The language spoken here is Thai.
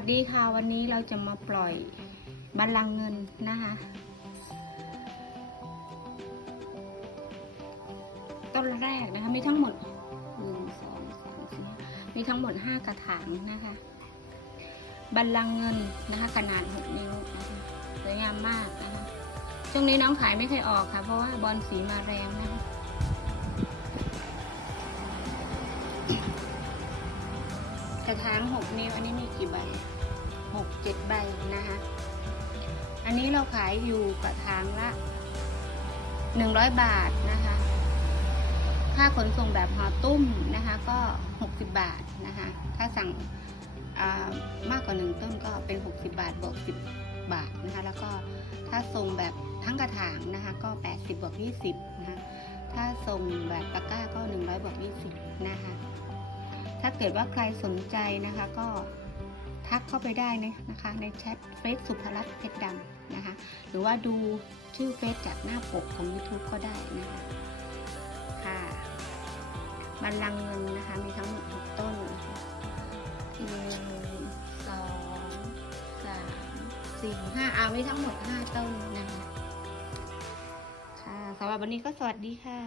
สดีค่ะวันนี้เราจะมาปล่อยบัลลังก์เงินนะคะ ต้นแรกนะคะมีทั้งหมดหนึ่งสองสามสี่มีทั้งหมดห้ากระถางนะคะ บัลลังก์เงินนะคะ ขนาดหกนิ้วนะคะสวยงามมากนะคะช่วงนี้น้องขายไม่เคยออกค่ะ เพราะว่าบอลสีมาแรงนะคะกระถางหกนิ้วอันนี้มีกี่ใบ นนี้เราขายอยู่กระถางละหนึ่งร้อยบาทนะคะ ค่าขนส่งแบบห่อตุ้มนะคะ ก็หกสิบาทนะคะ ถ้าสั่งมากกว่าหนึ่งต้นก็เป็นหกสิบาทบวกสิบาทนะคะ แล้วก็ถ้าส่งแบบทั้งกระถางนะคะ ก็แปดสิบวกยี่สิบนะคะ ถ้าส่งแบบตะกร้าก็หนึ่งร้อยบวกยี่สิบนะคะ ถ้าเกิดว่าใครสนใจนะคะก็ ทักเข้าไปได้นะคะ ในแชทเฟซสุภรัตน์เพชรดำนะคะ หรือว่าดูชื่อเฟซจากหน้าปกของ YouTube ก็ได้นะคะค่ะบัลลังก์เงินนะคะ มีทั้งหมดหกต้นนะคะหนึ่งสองสามสี่ห้าเอามีทั้งหมดห้าต้นนะคะค่ะสำหรับวันนี้ก็สวัสดีค่ะ